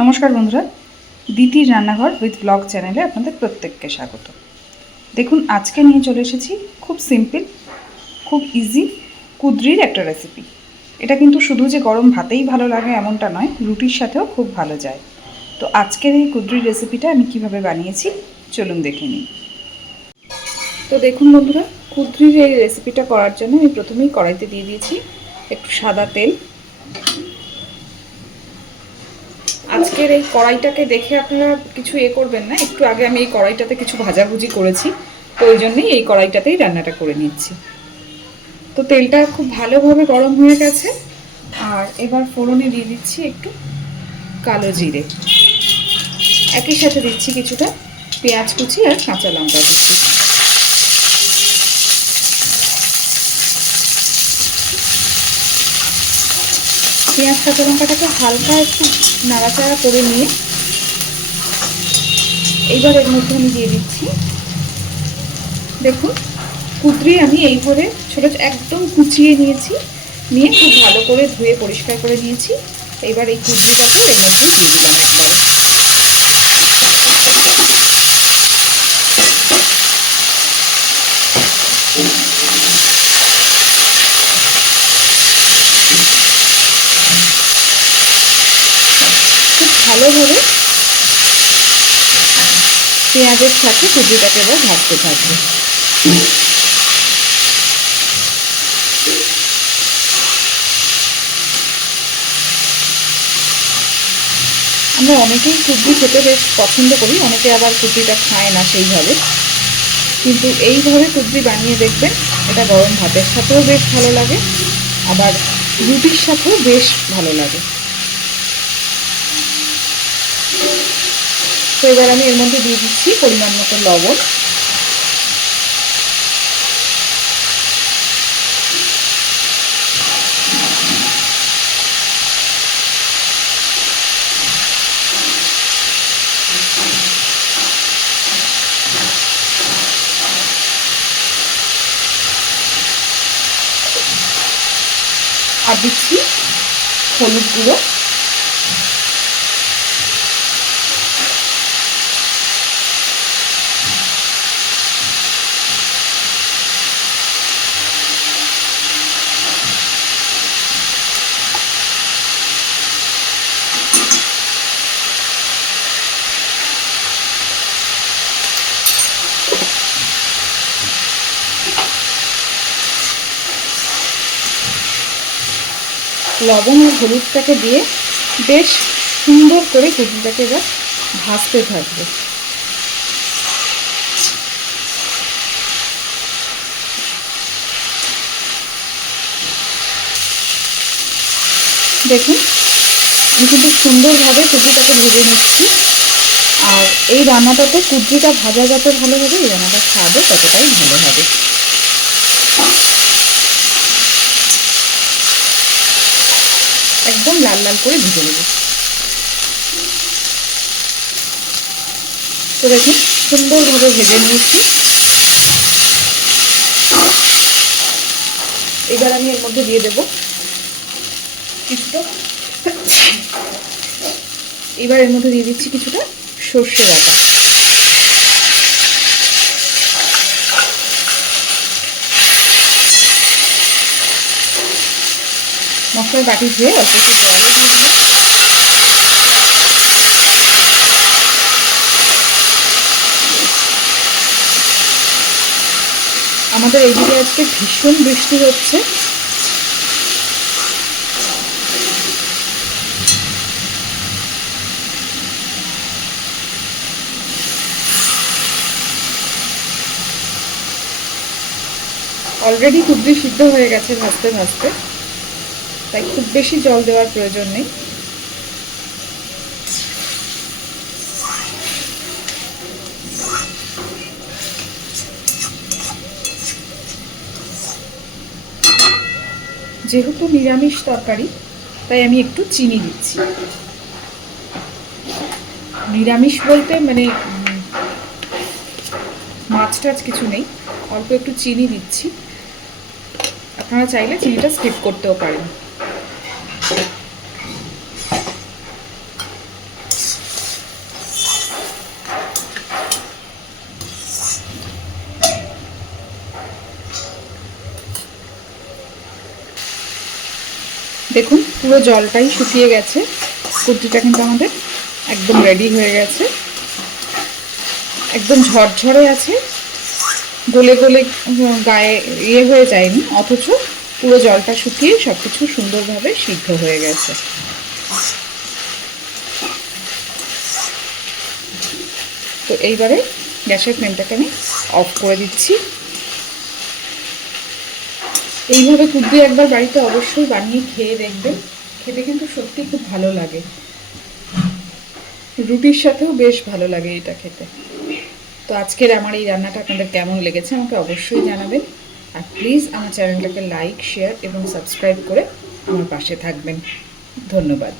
নমস্কার বন্ধুরা, দিতির রান্নাঘর উইথ ব্লগ চ্যানেলে আপনাদের প্রত্যেককে স্বাগত। দেখুন, আজকে নিয়ে চলে এসেছি খুব সিম্পল, খুব ইজি কুদ্রির একটা রেসিপি। এটা কিন্তু শুধু যে গরম ভাতেই ভালো লাগে এমনটা নয়, রুটির সাথেও খুব ভালো যায়। তো আজকের এই কুদ্রির রেসিপিটা আমি কিভাবে বানিয়েছি চলুন দেখে নিই। তো দেখুন বন্ধুরা, কুদ্রির এই রেসিপিটা করার জন্য আমি প্রথমেই কড়াইতে দিয়ে দিয়েছি একটু সাদা তেল। আজকের এই কড়াইটাকে দেখে আপনারা কিছু করবেন না, একটু আগে আমি এই কড়াইটাতে কিছু ভাজাভুজি করেছি, তো ওই জন্যই এই কড়াইটাতেই রান্নাটা করে নিচ্ছি। তো তেলটা খুব ভালোভাবে গরম হয়ে গেছে, আর এবার ফোড়নে দিয়ে দিচ্ছি একটু কালো জিরে, একই সাথে দিচ্ছি কিছুটা পেঁয়াজ কুচি আর কাঁচা লঙ্কা কুচি। পেঁয়াজ কাঁচা লঙ্কাটাকে হালকা একটু নাড়াচাড়া করে নিয়ে এইবার এর মধ্যে আমি দিয়ে দিচ্ছি, দেখুন কুদ্রি আমি এইভাবে ছোটো একদম কুচিয়ে নিয়েছি, নিয়ে খুব ভালো করে ধুয়ে পরিষ্কার করে নিয়েছি। এবার এই কুদ্রিটাকে এর মধ্যে দিয়ে দিলাম একবারে। খুব ভালোভাবে পেঁয়াজের সাথে কুদ্রিটাকে এবার ভাজতে থাকবে। আমরা অনেকেই কুদ্রি খেতে বেশ পছন্দ করি, অনেকে আবার কুদ্রিটা খায় না সেইভাবে, কিন্তু এইভাবে কুদ্রি বানিয়ে দেখবেন, এটা গরম ভাতের সাথেও বেশ ভালো লাগে, আবার রুটির সাথেও বেশ ভালো লাগে। তো এবার আমি এর মধ্যে দিয়ে দিচ্ছি পরিমাণ মতো লবণ, আর দিচ্ছি হলুদ গুঁড়ো, লবণ আর হলুদটাকে দিয়ে বেশ সুন্দর করে কুদ্রিটাকে এবার ভাজতে থাকবে। দেখুন আমি কিন্তু সুন্দরভাবে কুদ্রিটাকে ভেজে নিচ্ছি, আর এই রান্নাটাতে কুদ্রিটা ভাজা যত ভালো হবে এই রান্নাটা স্বাদও ততটাই ভালো হবে। একদম লাল লাল করে ভেজে নেব। তো দেখুন সুন্দরভাবে ভেজে নিয়েছি। এবার আমি এর মধ্যে দিয়ে দেব কিছুটা, এবার এর মধ্যে দিয়ে দিচ্ছি কিছুটা সর্ষে বাটা। মশলার বাটি ধুয়ে অল্প একটু জলও দিয়ে দিলাম। আমাদের এইদিকে আজকে ভীষণ বৃষ্টি হচ্ছে, অলরেডি কুদ্রি সিদ্ধ হয়ে গেছে ভাজতে ভাজতে, তাই খুব বেশি জল দেওয়ার প্রয়োজন নেই। যেহেতু নিরামিষ তরকারি তাই আমি একটু চিনি দিচ্ছি। নিরামিষ বলতে মানে মাছ টাছ কিছু নেই, অল্প একটু চিনি দিচ্ছি। আপনারা চাইলে চিনিটা স্কিপ করতেও পারেন। দেখুন পুরো জলটাই শুকিয়ে গেছে, কুর্তিটা কিন্তু আমাদের একদম রেডি হয়ে গেছে, একদম ঝরঝরে আছে, গলে গলে গায়ে ইয়ে হয়ে যায়নি, অথচ পুরো জলটা শুকিয়ে সব কিছু সুন্দরভাবে সিদ্ধ হয়ে গেছে। তো এইবারে গ্যাসের ফ্লেমটাকে আমি অফ করে দিচ্ছি। এইভাবে কুর্তি একবার বাড়িতে অবশ্যই বানিয়ে খেয়ে দেখবেন, খেতে কিন্তু সত্যি খুব ভালো লাগে, রুটির সাথেও বেশ ভালো লাগে এটা খেতে। তো আজকের আমার এই রান্নাটা আপনাদের কেমন লেগেছে আমাকে অবশ্যই জানাবেন, আর প্লিজ আমার চ্যানেলটাকে লাইক, শেয়ার এবং সাবস্ক্রাইব করে আমার পাশে থাকবেন। ধন্যবাদ।